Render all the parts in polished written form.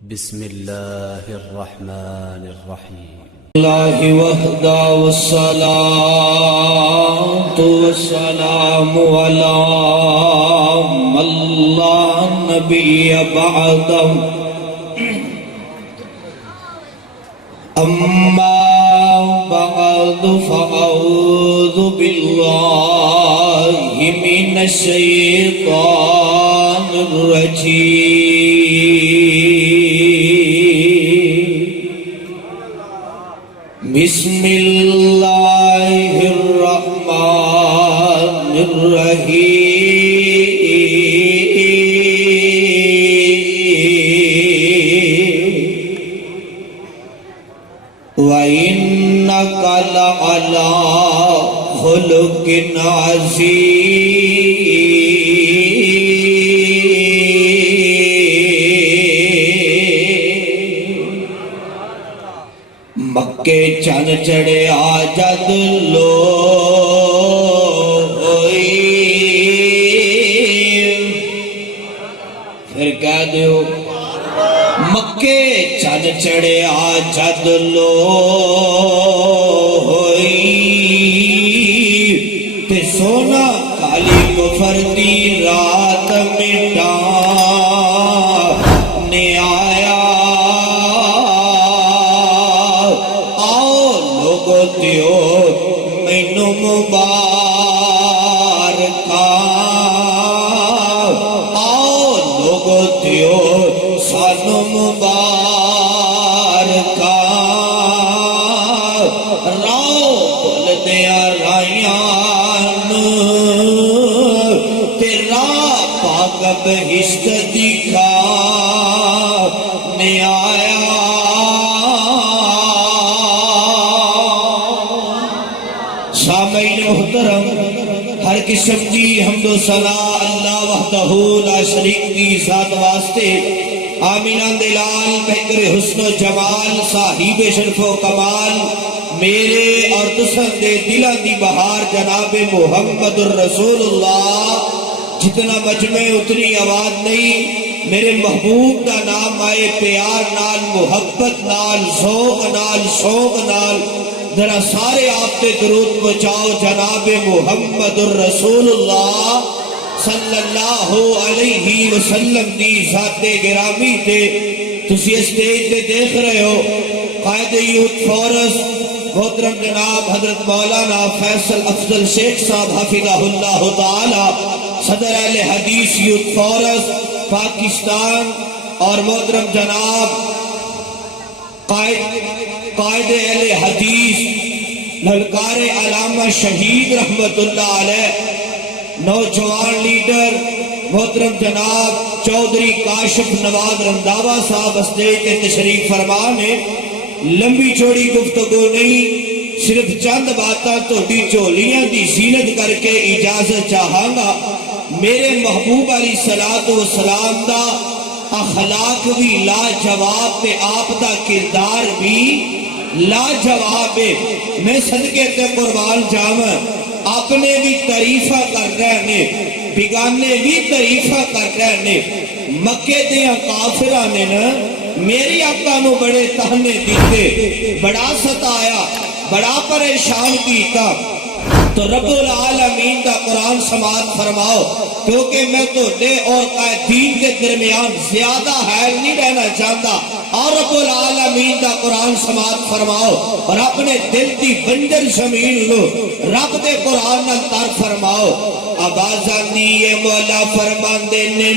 بسم اللہ الرحمن الرحیم اللہ وحدہ والصلاة والسلام علی من لا نبی بعدہ اما بعد فاعوذ باللہ من الشیطان الرجیم بسم اللہ الرحمن الرحیم وَإِنَّكَ لَعَلَىٰ خُلُقٍ عظیم مکے چن چڑھے جد لو ہوئی پھر کہہ دیو مکے چن چڑھے جد لو ہوئی تے سونا کالی کفر دی رات مٹانے آیا آؤ لوگو دیو مینوں مبارکاں آؤ لوگو دیو سانو مبارکاں راؤ بول دیا رائیان تیرا پاک بہشت دکھانے آیا سامعین محترم ہر قسم کی حمد و ثنا اللہ وحدہ لا شریک کی ذات واسطے آمینہ دلال بہتر حسن و جمال صاحب شرف و کمال میرے اور تسن دے دلہ دی بہار جناب محمد الرسول اللہ جتنا مجمع اتنی آواز نہیں میرے محبوب دا نام آئے پیار نال محبت نال ذوق نال شوق نال ذرا سارے آپ تے درود پہنچاؤ جناب محمد الرسول اللہ صلی اللہ علیہ وسلم دی ذات گرامی تے تسی اسٹیج تے دیکھ رہے ہو قائد یوتھ فورس محترم جناب حضرت مولانا فیصل افضل شیخ صاحب حفظہ اللہ تعالی صدر اہل حدیث یوتھ فورس پاکستان اور محترم جناب قائد اہل حدیث للکار علامہ شہید رحمت اللہ علیہ نوجوان لیڈر محترم جناب چودھری کاشف نواز رنداوا صاحب اسٹیج کے تشریف فرمانے لمبی چوڑی گفتگو نہیں صرف چند باتاں تو دی چولیاں دی زینت کر کے اجازت چاہاں گا میرے محبوب علیہ السلام دا اخلاق بھی لاجواب تے آپ دا کردار بھی لاجواب ہے میں صدقے تے قربان جاواں اپنے بھی تعریفہ کر رہے نے بگانے بھی تعریفہ کر رہے نے مکے دیاں کافران نے نا میری آقا نو بڑے تہنے دیتے بڑا ستایا بڑا پریشان کیتا تو رب العالمین دا قرآن سماعت فرماؤ کیونکہ میں تو دے اور قائدین کے درمیان زیادہ حائل نہیں رہنا چاہتا اور رب العالمین دا قرآن سماعت فرماؤ اور اپنے دل دی بنجر زمین لو رب دے قرآن نلتار فرماؤ آبازان دیئے مولا فرمان دے نور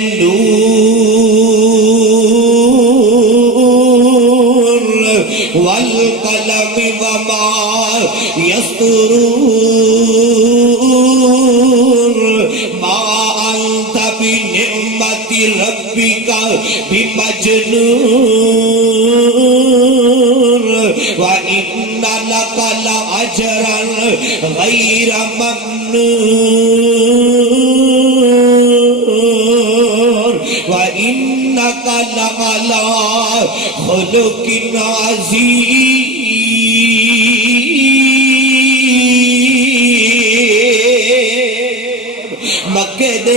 والقلم وما یسطرون ما انت بنعمت ربک بمجنون وَإِنَّ لَكَ لَأَجْرًا غَيْرَ مَمْنُونٍ وَإِنَّكَ لَعَلَىٰ خُلُقٍ عَظِيمٍ مکے دے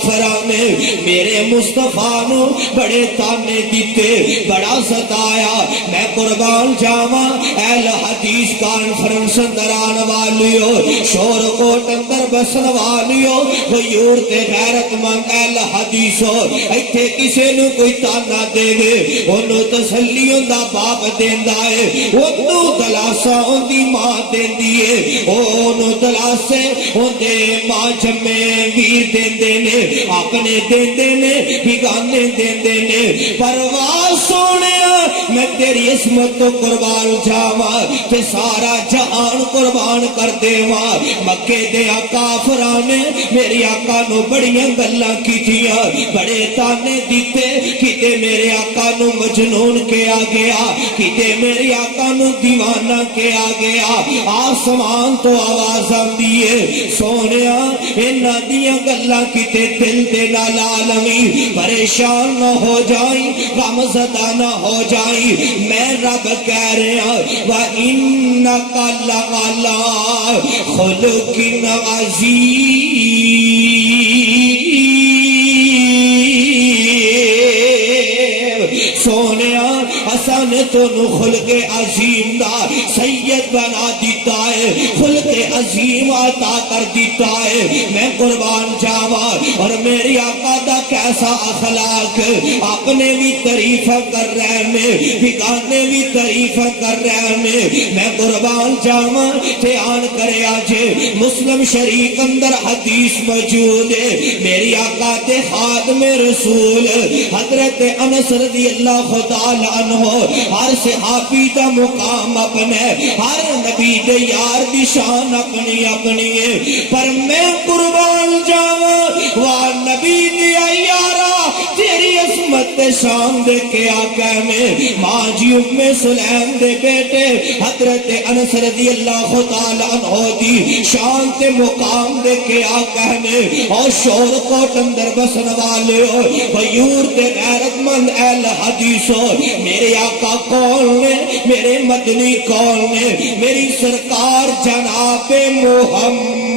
کافراں نے میرے مصطفیٰ نو بڑے تانے دیتے، بڑا ستایا۔ میں قربان جاواں اہل حدیث کانفرنس اندر آن والیو، شور کوٹ اندر بسن والیو، غیور تے غیرت مند اہل حدیثو، ایتھے کسے نو کوئی تانا دے گے انہوں تسلی ہوندا باپ دیندا ہے، انہوں دلاسا ہوندی ماں دیندی ہے، انہوں دلاسے ہوندے ماں جمے ویر دیندے نے، اپنے دیندے نے بگانے دیندے نے۔ پرواہ سونیا میں تیری عصمت تو قربان جاواں تے سارا جہان قربان کر دیواں۔ مکے دے کافراں نے میری آقا نو بڑیاں گلاں کیتیاں، بڑے تانے دیتے، کتے میرے آقا نو مجنون کیا گیا، کتے میرے آقا نو دیوانہ کیا گیا۔ آسمان تو آواز آندی ہے سونیا انہاں دیاں گلاں کتے دل دے نال عالمی پریشان نہ ہو جائیں، غم زدہ نہ ہو جائیں۔ میں رب کہہ رہا وَإِنَّكَ لَعَلَىٰ خُلُقٍ عَظِيمٍ۔ سونیا اساں نے تونوں خلق عظیم دا سید بنا دیتا ہے، خلق عظیم عطا کر دیتا ہے۔ میں قربان جاواں اور میری آقا دا کیسا اخلاق، اپنے بھی تعریف کر رہے نے، بگانے بھی تعریف کر رہے نے۔ میں قربان جاواں تے آن کرے آج مسلم شریف اندر حدیث موجود ہے، میری آقا دے خادم رسول حضرت انس رضی اللہ تعالی عنہ، ہر صحابی دا مقام اپنے، ہر نبی دے یار دی شان اپنی اپنی ہے، پر میں قربان جاواں وا نبی دیا یارا تیری عصمت شان دے کے آقا میں ماں جی ام سلیم دے بیٹے حضرت انس رضی اللہ تعالی عنہ دی شان تے مقام دے کے آقا میں، اور شور کوٹ اندر بسن والے ہو غیور تے غیرت مند اہل حدیث ہو، میرے آقا کون نے، میرے مدنی کون نے، میری سرکار جناب محمد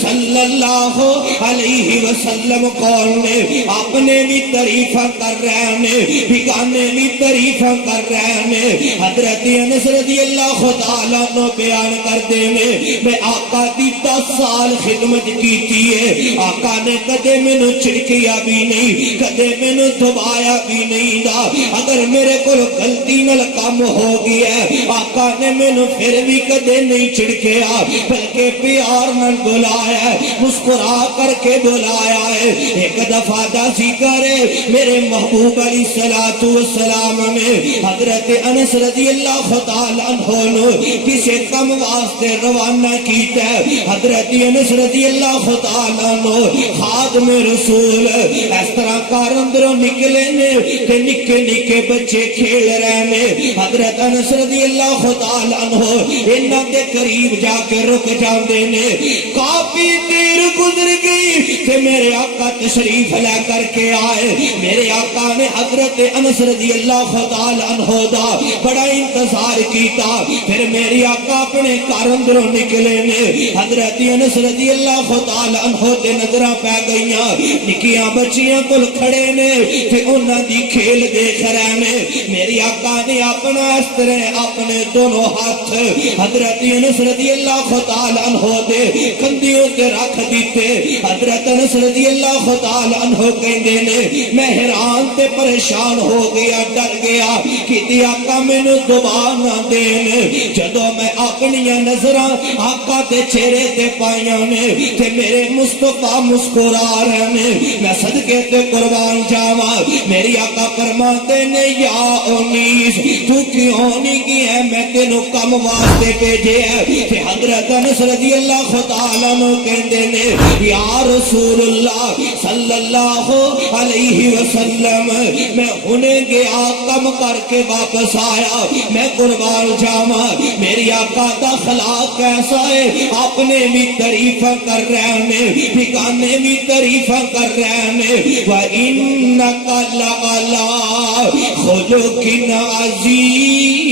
صلی اللہ علیہ وسلم کون نے، اپنے بھی تعریف کر رہے ہیں، بگانے بھی تعریف کر رہے ہیں۔ حضرت انس رضی اللہ تعالیٰ عنہ بیان کر دے میں آقا دی 10 سال خدمت کیتی ہے، آقا نے کدے مینوں چھڑکیا بھی نہیں، کدے مینوں دبایا بھی نہیں دا، اگر میرے کو غلطی نال کام ہو گیا ہے آقا نے مینوں پھر بھی کدے نہیں چھڑکیا، بلکہ پیار نال بلایا ہے، مسکرا کر کے بلایا ہے۔ ایک دفعہ دا ذکر ہے میرے محبوب علیہ الصلوۃ والسلام نے حضرت انس رضی اللہ تعالی عنہ نو کسے کم واسطے روانہ کیتا ہے، حضرت انس رضی اللہ تعالی عنہ خادم رسول اس طرح کار اندروں نکلے نے کہ نکے نکے بچے کھیل رہے نے، حضرت انس رضی اللہ تعالی عنہ انہاں دے قریب جا کے رک جاندے نے۔ کافی دیر گزر گئی کہ میرے آقا تشریف لے کر کے آئے، میرے آقا نے حضرت انس رضی اللہ تعالی عنہ دا بڑا انتظار کیتا، پھر میرے آقا اپنے گھر اندروں نکلے نے، حضرت انس رضی اللہ تعالی عنہ تے نظراں پہ گئیاں، نکیاں بچیاں کول کھڑے نے تے انہاں دی کھیل دیکھ رہے نے، میرے آقا نے اپنا اس طرح اپنے دونوں ہاتھ حضرت انس رضی اللہ تعالی عنہ دے کندھیوں تے رکھ دیتے، حضرت انس رضی اللہ تعالی عنہ کہندے نے میں حیران تے پریشان ہو گیا، ڈر گیا کہ آقا مینوں دبا نہ دین، جدوں میں اپنی نظراں آقا دے چہرے تے پائیاں نے تے میرے مصطفیٰ مسکرا رہے نے، میں صدقے تے قربان جاواں، میری آقا فرماتے نے یا انیس تو کیوں نہیں گیا ہے، میں تینوں کم واسطے بھیجے ہے، تے حضرت انس رضی اللہ تعالیٰ عنہ کہندے نے یا رسول اللہ صلی اللہ علیہ وسلم میں ہنے گیا کم کر کے واپس آیا، میں قربان جاواں میری آقا دا اخلاق کیسا ہے، اپنے بھی تعریف کر رہے ہیں، بگانے بھی تعریف کر رہے ہیں۔ وَإِنَّكَ لَعَلَىٰ خُلُقٍ عَظِيمٍ۔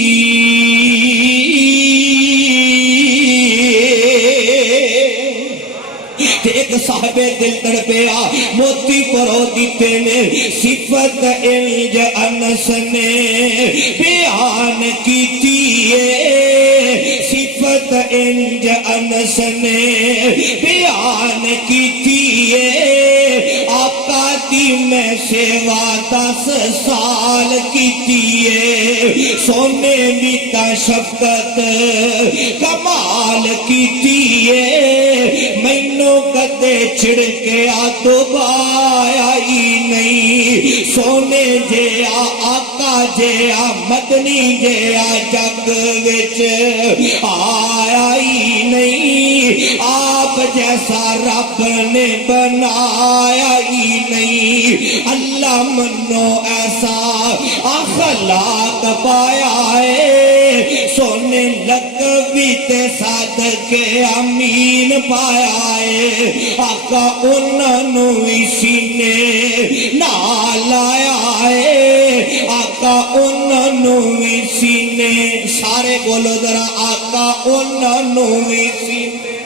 ایک ایک صاحب دل تڑپیا موتی پرو دیتے نے صفت انج انس نے بیان کیتی ہے صفت انج انس نے بیان کیتی ہے آقا دی میں سیوا 10 سال کیتی ہے سونے بھی تا شفقت کمال کیتی ہے مینوں کدے چھڑکیا تو بایا ہی نہیں سونے جیا آقا جیا مدنی جیا جگ وچ آیا ہی نہیں آپ جیسا رب نے بنایا ہی نہیں اللہ منو ایسا اخلاق پایا ہے سونے لقبی تے صادقے امین پایا ہے آقا انہوں اسی نے نال آیا ہے آقا انہوں اسی نے سارے بولو ذرا آقا انہوں اسی نے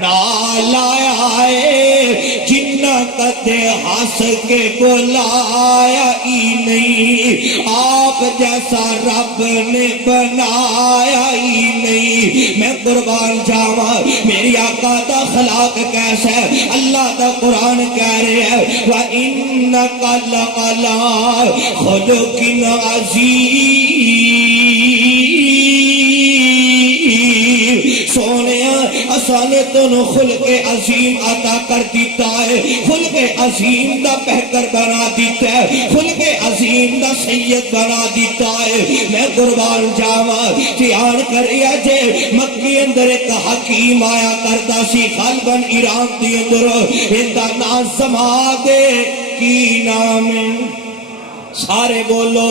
نال آیا ہے جنہ کدے ہنس کے بلایا ہی نہیں آپ جیسا رب نے بنایا ہی نہیں میں قربان جاواں میری آقا دا اخلاق کیسا ہے اللہ دا قرآن کہہ رہے ہیں وَإِنَّكَ لَعَلَىٰ خُلُقٍ عَظِيمٍ سونیا اسانے تنو خلق عظیم عطا کر دیتا ہے خلق عظیم دا بہتر بنا دیتا ہے خلق عظیم دا سید بنا دیتا ہے میں قربان جاواں دھیان کریا جے مکی اندر ایک حکیم آیا کرتا سی غالباً ایران دی اندر اندا نام زماد کی نام سارے بولو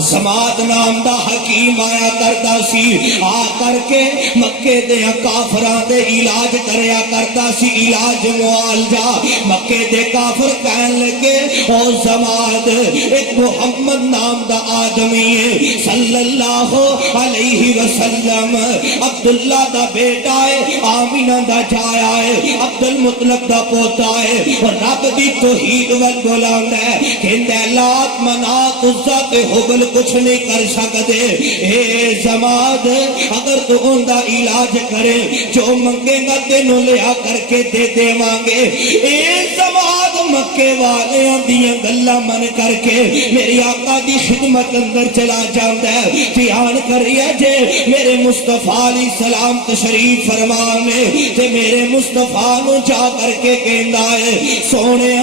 زماد نام دا حکیم آیا کرتا سی آ کر کے مکے دے کافران دے علاج کریا کرتا سی علاج معالجہ مکے دے کافر کہن لگے او زماد ایک محمد نام دا آدمی ہے صلی اللہ علیہ وسلم عبداللہ دا بیٹا ہے آمینہ دا جایا ہے عبد المطلب دا پوتا ہے اور رب دی توحید ول بلاند ہے کہ لات منات عزا تے حبل کچھ نہیں کر سکتے اے زماد اگر تو ان دا علاج کرے جو منگے گا تینوں لیا کر کے دے دے مانگے اے زماد مکے والے دیاں گلہ من کر کے میری آقا دی خدمت اندر چلا جاندہ ہے دھیان کریا جے میرے مصطفیٰ علیہ السلام تشریف فرمانے تے میرے مصطفیٰ نو جا کر کے کہندا ہے سونے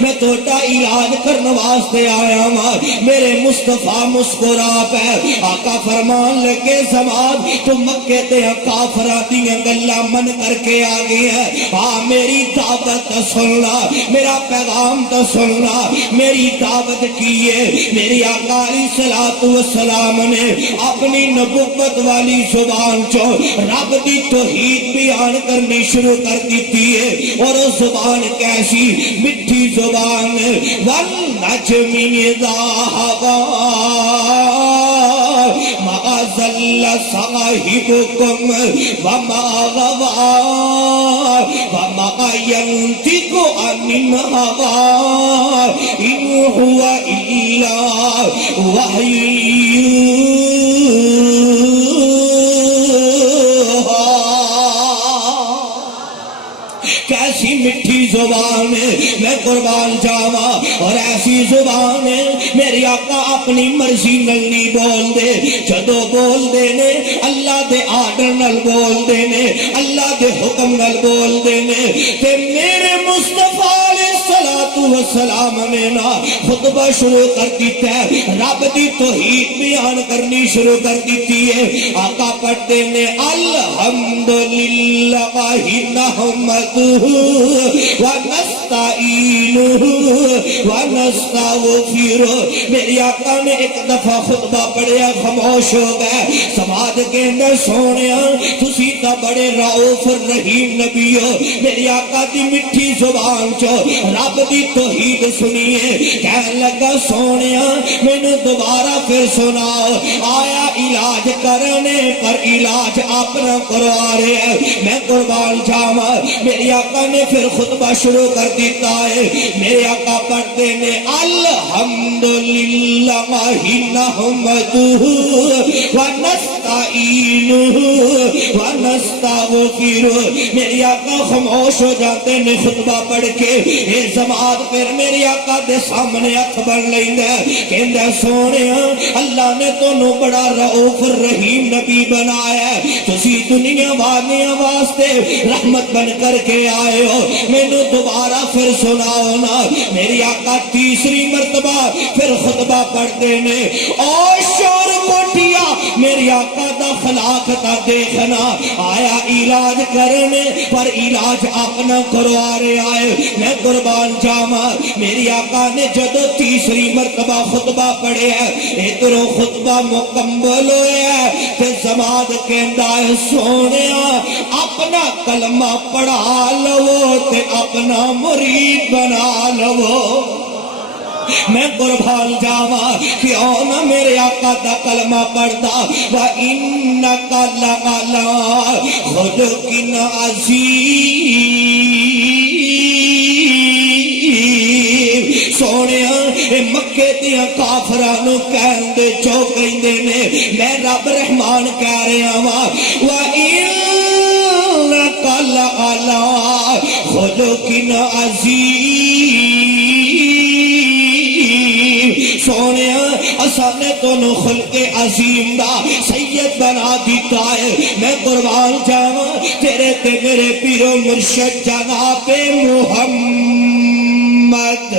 میں توڑا علاج کرنے واسطے آیا ہوں میرے مصطفیٰ مسکرا پہ آقا فرمان لگے زمان تو مکے تے کافرہ دیاں گلہ من کر کے آگئی ہے میری دعوت سننا میرا پیغام تو سننا میری دعوت کیے میری آقا علیہ السلام نے اپنی نبوت والی زبان چو رب دی توحید بیان کرنی شروع کر دیتی ہے اور زبان کیسی مٹھی زبان والنجم اذا ہوا ما ضل صاحبكم وما غوى وما ينطق عن الهوى إن هو إلا وحي کیسی مٹھی زبان ہے میں قربان جاواں اور ایسی زبان ہے میری آقا اپنی مرضی نل نہیں بول دے جدو بول دے نے اللہ دے آرڈر نل بول دے نے اللہ دے حکم نل بول دے نے تے میرے مصطفیٰ علیہ السلام نے نا خطبہ شروع کر دیتا ہے رب دی توحید بیان کرنی شروع کر دیتی ہے آقا پڑھتے نے الحمدللہ نحمدہ ونستعینہ نستعینہ ونستغفرہ. میری آقا نے ایک دفعہ خطبہ پڑھیا خاموش ہو گئے. سماعت کہندے سونیا تسی تا بڑے رؤوف الرحیم نبی ہو. میری آقا دی مٹھی زبان چو رب دی توحید سنیے. کہنے لگا سونیا مینوں دوبارہ پھر سناؤ. آیا علاج کرنے پر علاج اپنا کروا رہے ہیں. میں قربان جاواں. میری آقا نے پھر خطبہ شروع کر دیتا ہے. میرے آقا پڑھتے نے الحمدللہ نحمدہ ونستعینہ ونستغفرہ. میری آقا خاموش ہو جاتے نے خطبہ پڑھ کے. اے جماعت پھر میری آقا دے سامنے ہاتھ بن لیندا کہندا سونیا اللہ نے تانوں بڑا رؤوف الرحیم نبی بنایا ہے. تسی دنیا والیاں واسطے رحمت بن کر کے آئے ہو. مینوں دوبارہ پھر سناؤ نا. میری آقا تیسری مرتبہ پھر خطبہ پڑھتے نے. او شور کوٹیا میری آقا دا خلاق دا دیکھنا. آیا علاج کرنے پر علاج اپنا کروا رہے آئے. میں قربان جاواں. میری آقا نے جدو تیسری مرتبہ خطبہ پڑھے ہے ادھروں خطبہ مکمل ہویا ہے تے سماعت کہندا ہے سونیا اپنا کلمہ پڑھا لو تے اپنا مرید بنا لو. میں قربان جاواں کیوں نہ میرے آقا دا کلمہ پڑھدا. وَإِنَّكَ لَعَلَىٰ خُلُقٍ عَظِيمٍ. سونیا مکے دیاں کافرانوں کہندے جو کہندے نے میں رب رحمان کہہ رہا ہاں. وَإِنَّكَ لَعَلَىٰ خُلُقٍ عَظِيمٍ. سونیا اساں نے تانوں خلق عظیم دا سید بنا دیتا ہے. میں قربان جاواں تیرے تے میرے پیرو مرشد جناب محمد.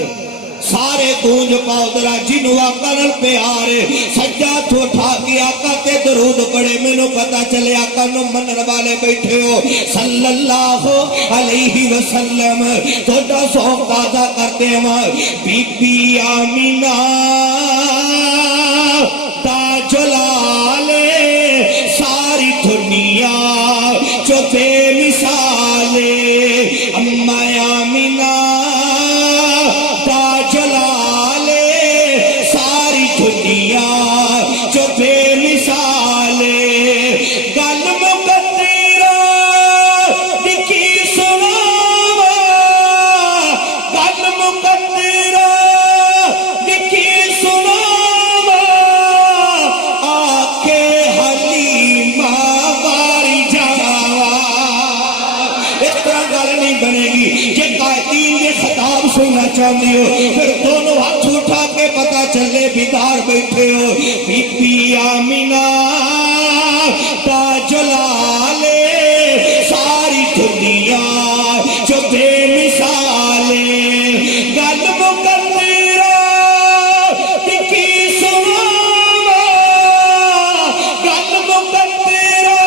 سارے گونج پاؤ ذرا جنوں آقا نال پیارے سجاد اٹھا کے آقا تے درود پڑھے. مینوں پتہ چلے آقا نوں منن والے بیٹھے ہو صلی اللہ علیہ وسلم. تھوڑا ذوق تازہ کرتے ہیں. بی بی آمینہ تاج لال ساری دنیا جو بے مثال. اما آمینہ جلال ساری دنیا جو بے مثال. گل مقدرہ لکھی سناوا گل مقدرہ لکھی سناوا آکے حلیمہ باری جاوا. اس طرح گل نہیں بنے گی. یہ قائدین یہ خطاب سننا چاہتی ہو پھر دونوں ہاتھ اٹھا کے پتہ چلے بیدار بیٹھے ہو. بی بی آمینہ تاج لال ساری دنیا جو بے مثال. گل مقدرہ لکھی سناوا گل مقدرہ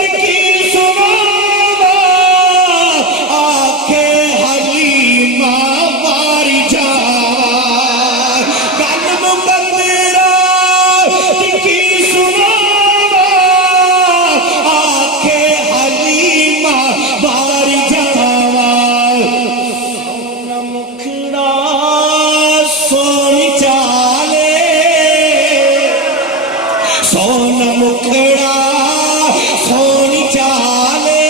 لکھی سناوا آکے حلیمہ باری جاوا. گل مقدرہ لکھی سناوا آکے حلیمہ باری جاوا. سونا مکھڑا سونی چالے سونا مکھڑا سونی چالے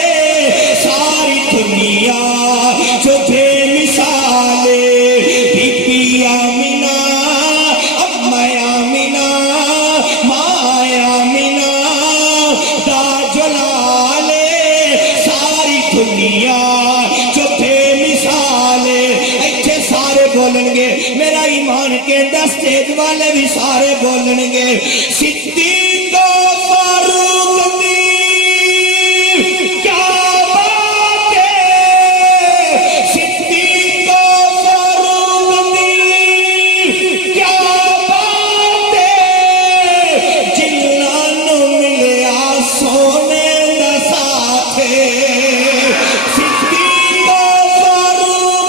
ساری دنیا جو بے مثال. بی بی آمینہ اما آمینہ ماں آمینہ تاج لال ساری دنیا جو بے مثال. ایتھے سارے بولن گے میرا ایمان کے اسٹیج والے بھی سارے بولن گے. صدیق فاروق دی کیا بات ہے. صدیق فاروق دی کیا بات ہے. جنہاں نوں ملیا سونے دا ساتھ. صدیق فاروق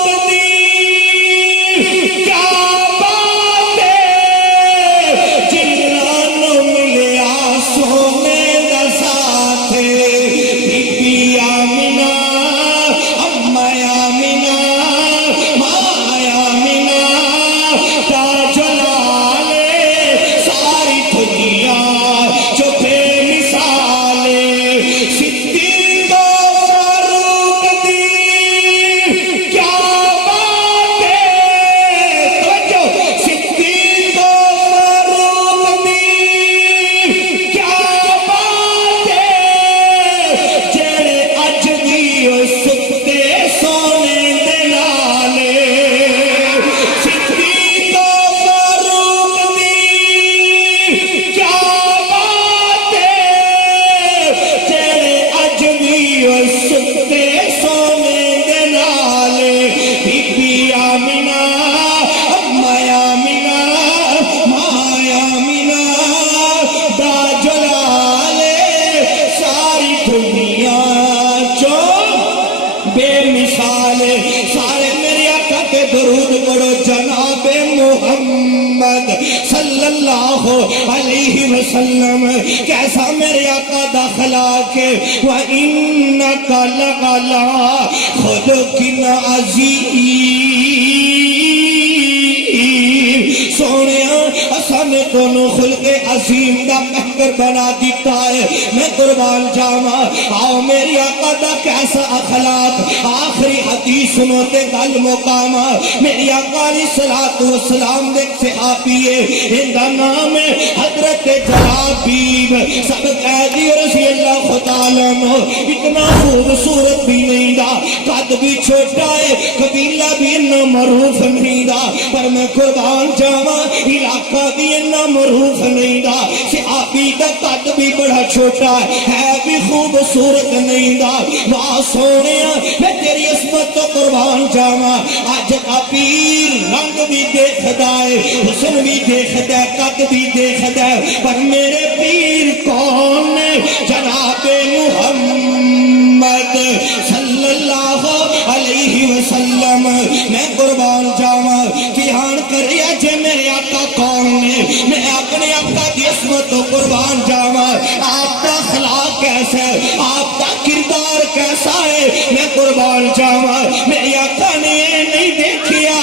اللہ علیہ وسلم کیسا میرے آقا دا اخلاق ہے وَإِنَّكَ لَعَلَىٰ خُلُقٍ عَظِيمٍ سونیا اساں نے تانوں خلق عظیم دا محور بنا دیتا ہے میں قربان جاواں آؤ میری آقا دا کیسا اخلاق آخری حدیث سنو تے گل مقام میری آقا علیہ الصلوۃ والسلام دے صحابی ہے ان دا نام ہے حضرت جلابیب سب قیدی رضی اللہ تعالی عنہ اتنا خوبصورت بھی نہیں دا قد بھی چھوٹا ہے قبیلہ بھی اتنا معروف نہیں دا پر میں قربان جاواں علاقہ بھی اتنا معروف نہیں دا صحابی دا قد بھی بڑا چھوٹا ہے بھی خوبصورت نہیں دا واہ سونیا میں تیری عصمت تو قربان جاواں اج دا پیر رنگ بھی دیکھدا ہے حسن بھی دیکھدا ہے قد بھی دیکھدا ہے پر میرے پیر کون نے جناب محمد صلی اللہ علیہ وسلم میں قربان جاواں دھیان کریا جے میرے آقا کون نے میں اپنے آقا دی عصمت تو قربان جاواں آپ کا اخلاق کیسا ہے آپ کا کردار کیسا ہے میں قربان جاواں میرے آقا نے نہیں دیکھیا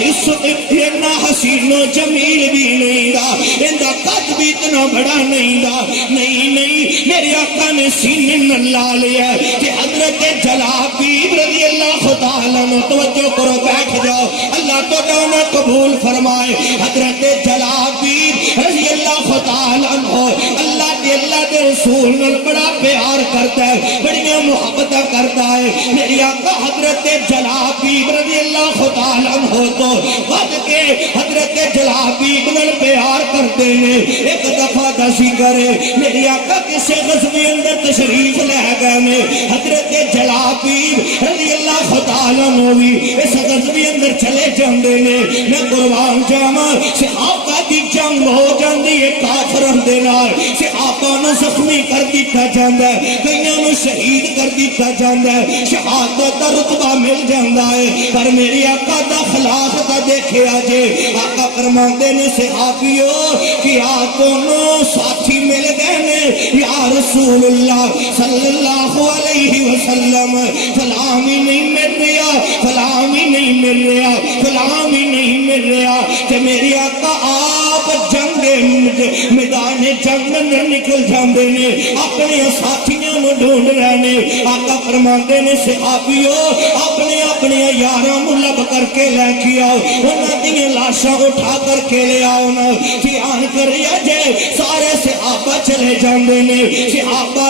اتنا حسین و جمیل بھی نہیں دا اندہ قد بھی اتنا بڑا نہیں دا نہیں میرے آقا نے سینے میں لا لیا کہ حضرت جلابیب رضی اللہ تعالیٰ عنہ توجہ کرو بیٹھ جاؤ اللہ تو دانا قبول فرمائے حضرت جلابیب رضی اللہ تعالیٰ عنہ اللہ دے رسول نے بڑا پیار کرتا ہے بڑی محبت کرتا ہے میری آقا حضرت جلابیب رضی اللہ تعالیٰ عنہ تو بد کے حضرت جلابیب نال پیار کرتے ہیں ایک دفعہ دسی کرے میری آقا کسے غزوے اندر تشریف لے گئے نے حضرت جلابیب رضی اللہ تعالیٰ عنہ بھی اس غزوے اندر چلے جاندے نے میں قربان جاواں صحابہ دی جنگ ہو جاندی ہے کافراں دے نال صحابہ نوں زخمی کر دتا جاندا ہے کئیاں نوں شہید کر دتا جاندا ہے شہادت دا رتبہ مل جاندا ہے پر میری آقا دا اخلاق دا دیکھیا جے آقا فرماندے نے صحابیو کہ آتوں ساتھی مل گئے نے یا رسول اللہ صلی اللہ علیہ وسلم فلاں ہی نہیں مل رہا فلاں ہی نہیں مل رہا فلاں ہی نہیں مل رہا کہ میری آقا آپ جنگ میدان جنگ میں نکل جاندے نے اپنے ساتھیاں نوں ڈھونڈ رہے نے آقا فرماندے نے صحابیو اپنے یاراں نوں لب کر کے لے کے آؤ انہاں دی لاشاں اٹھا کر کے لے آؤ نا دھیان کریا جے سارے صحابہ چلے جاندے نے صحابہ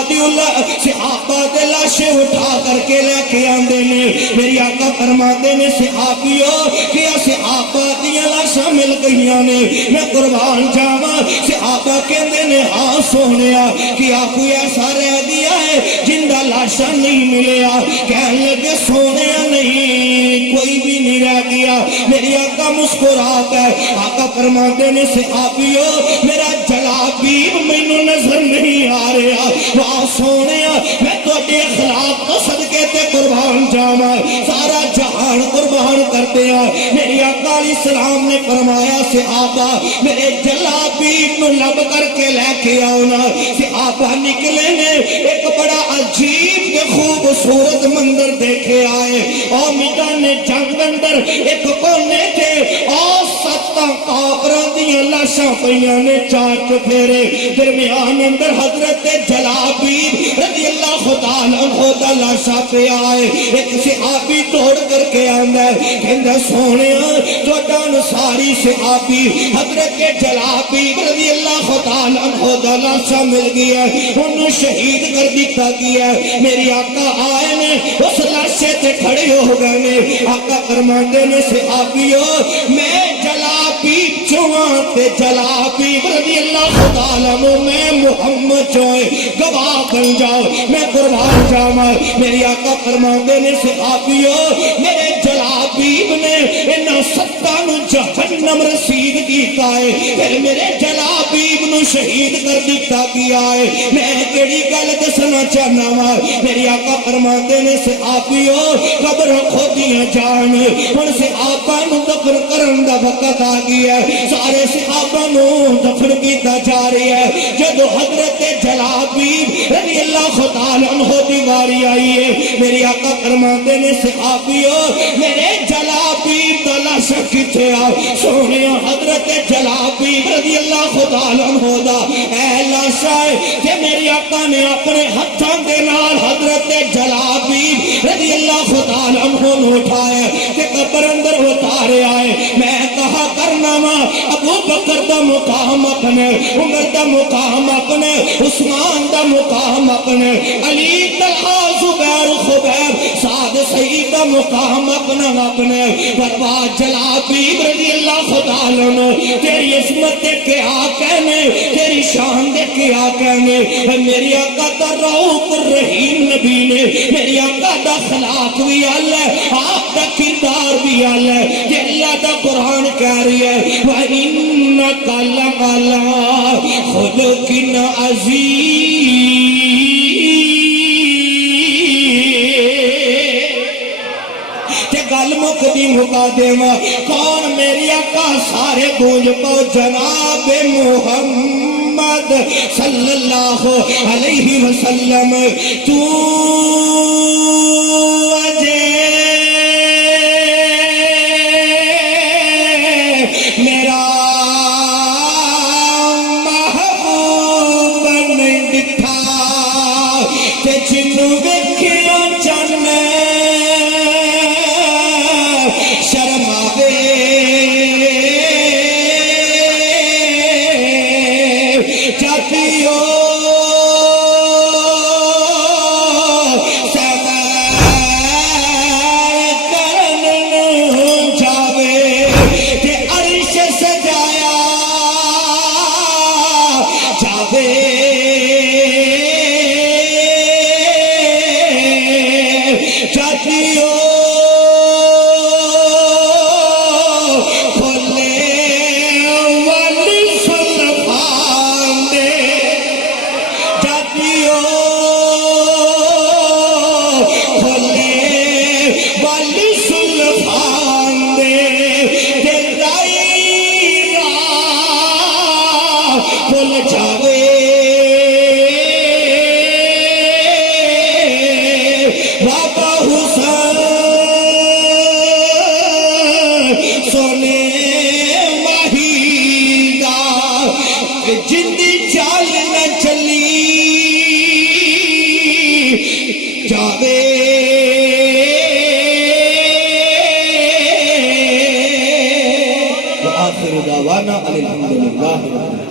دے لاشیں اٹھا کر کے لے کے آندے نے میری آقا فرماندے نے صحابیو کہ صحابہ دی لاشاں مل گئیاں نے میں قربان جاواں صحابہ کہندے نے ہاں سونیا کیا کوئی ایسا رہ گیا ہے جن دا لاشاں نہیں ملیا کہنے لگے سونیا نہیں کوئی بھی نہیں رہ گیا میری آقا مسکرا کر آقا فرماندے نے صحابیو میرا جلابیب مینوں نظر نہیں آ رہا واہ سونیا میں تواڈے اخلاق تو صدقے تے قربان جاواں سارا جہان قربان کرتے ہیں میری آقا علیہ السلام نے فرمایا صحابہ میرے جلابیب نو لب کر کے لے کے آؤ نا صحابہ نکلے نے ایک بڑا عجیب تے خوبصورت منظر دیکھے آئے اور میدان جنگ اندر ایک کونے تے اور 7 کافراں دیاں لاشاں پئیاں نے 4 چفیرے درمیان اندر حضرت جلابیب رضی اللہ تعالیٰ عنہ دا لاشا پہ آئے ایک صحابی توڑ کر کے آندا ہے کہندا سونیا تہاڈا انصاری صحابی حضرت جلابیب رضی اللہ تعالیٰ عنہ دا لاشا مل گیا ہے انہوں شہید کر دیتا گیا ہے میری آقا آئے نے اس لاشے تے کھڑے ہو گئے نے آقا فرماندے نے صحابیو میں جلابیب چواں تے جلابیب رضی اللہ تعالیٰ عنہ میں محمد چوئے گواہ بن جاؤ میں قربان جاواں میری آقا فرماندے نے صحابیو میرے جلابیب نے انہاں 7 نو جہنم رسید کیتا ہے پھر میرے جلابیب نو شہید کر دیتا گیا ہے. میں کیڑی گل دسنا چاہنا وا, میری آقا فرماتے نے صحابیو قبر کھودیاں جان, ہن صحابہ نو دفن کرن دا وقت آ گیا ہے. سارے صحابہ نو دفن کیتا جا رہی ہے. جدو حضرت جلابیب رضی اللہ تعالی عنہ دی واری آئی ہے, میری آقا فرماتے نے صحابیو میرے جلابیب دا لاش کتے آ سونے حضرت جلابیب رضی اللہ تعالی عنہ دا اے لاش ہے کہ میری آقا نے اپنے ہتھاں دے نال حضرت جلابیب رضی اللہ تعالی عنہ نو اٹھایا کہ قبر اندر اتارے آئے. میں کہا کرنا وا ابوبکر دا مقام اپنے, عمر دا مقام اپنے, عثمان دا مقام اپنے, علی طلحہ زبیر خبیب سعد سعید دا مقام اپنا اپنے, پرواز جلابیب رضی اللہ تعالی عنہ تیری عظمت دے کیا کہنے, تیری شان دے کیا کہنے. میری آقا دا رؤوف الرحیم نبی نے, میری آقا دا خلاق بھی اللہ, آپ دا کردار بھی اللہ, کہ اللہ دا قرآن کہہ رہی ہے وَإِنَّكَ لَعَلَىٰ خُلُقٍ عَظِيمٍ. گل مکدی مکا دیواں, کون میری آقا سارے گونج پاؤ جناب محمد صلی اللہ علیہ وسلم. تو اجے میرا محبوب نہیں دکھا کہ جنوں ویکھیا چن شرماوے, جاتیو الحمدللہ.